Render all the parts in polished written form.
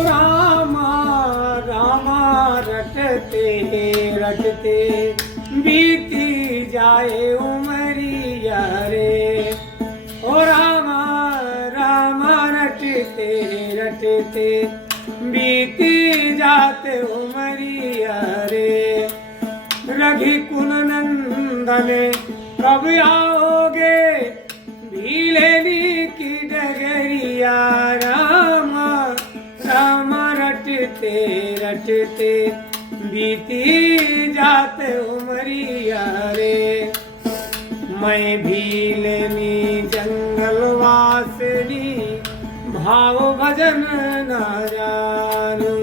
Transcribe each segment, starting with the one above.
रामा रामा रटते रटते बीती जाए उमरिया रे। ओ रामा रामा रटते रटते बीती जाते उमरिया रे। रघुकुल नंदन कब आओगे भीलेली की डगरिया। राम राम रटते रटते बीती जाते उमरिया रे। मैं भीलनी जंगलवासिनी भाव भजन न जानू।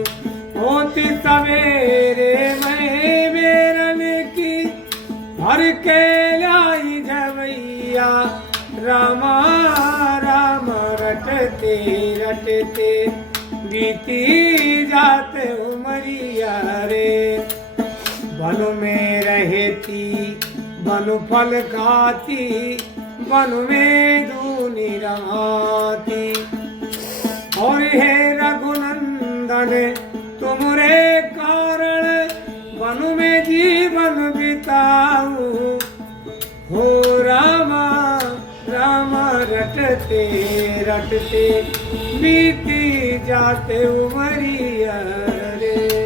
होती सवेरे मैं बेरन की भर के लाई झवैया। रामा राम रटते रटते बीती जाते उमरिया रे। वन में रहती वन फल खाती वन में दूनी रहती। और हे रघुनंदन तुमरे कारण वन में जीवन बिताऊं। हो रामा रामा रटते रटते बीती जाते उमरिया रे।